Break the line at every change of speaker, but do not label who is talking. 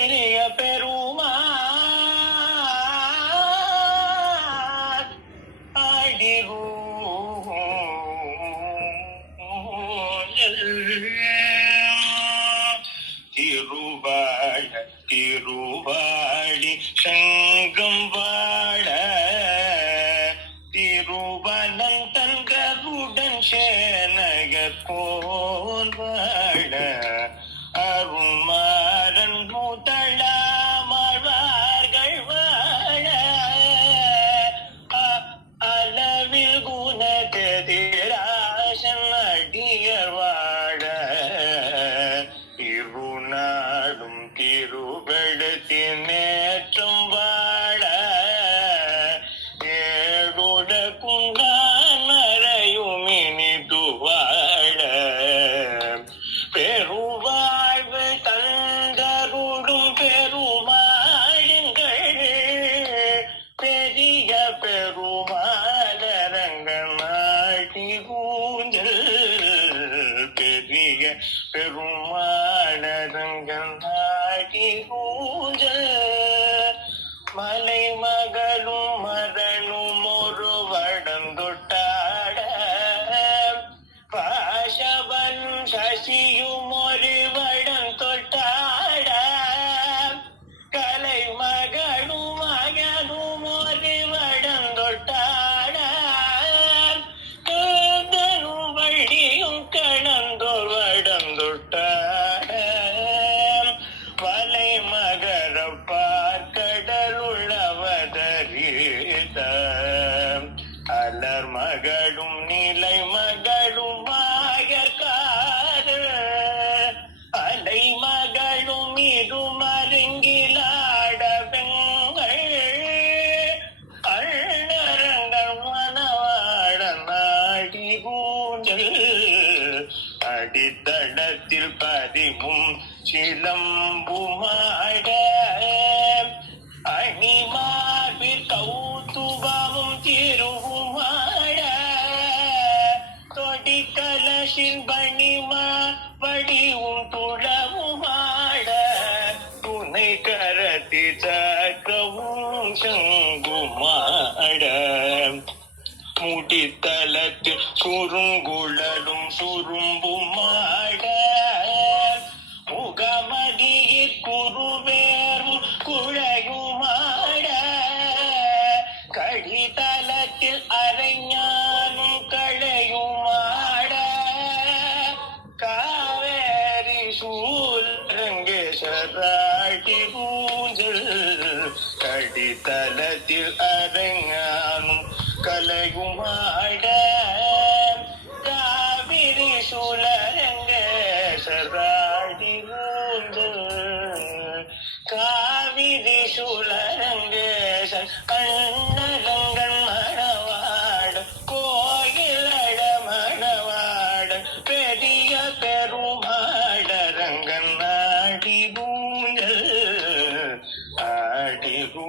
பெரிய பெருமாள். அடிவோ திருவாழ திருவாழி சங்கம் வாழ. திருவனம் தங்கருடன் சேனக போல் வாழ. பெருவாழ்வு தந்தருடும் பெருமாளுங்கள் பெரிய பெருமாளரங்க நாட்டி கூஞ்சல் பெரிய பெருமாளரங்க நாட்டி கூஞ்சல் மலை மகளும் நிலை மகளும் மாயற்கார அலை மகளும் இருமருங்கிலாட பெண்கள். அண்ணரங்கள் மனவாட நாடி ஊஞ்சல். அடித்தடத்தில் பதிவும் சிலம்புமாட கலசின் பணிமா வடிவும் துளவுமாட துணை கரத்தி சக்கவும் சங்குமாட. முடித்தலத்தில் சுருங்குழலும் சுரும்புமாட சூல் ரங்கேஷராட்டி பூஞ்சல் கடிதலத்தில் அரைஞானும் கலையுமாட காவிரி சுழரங்கேஸ்வராட்டி பூஞ்சல் காவிரி சூழ அடிகூ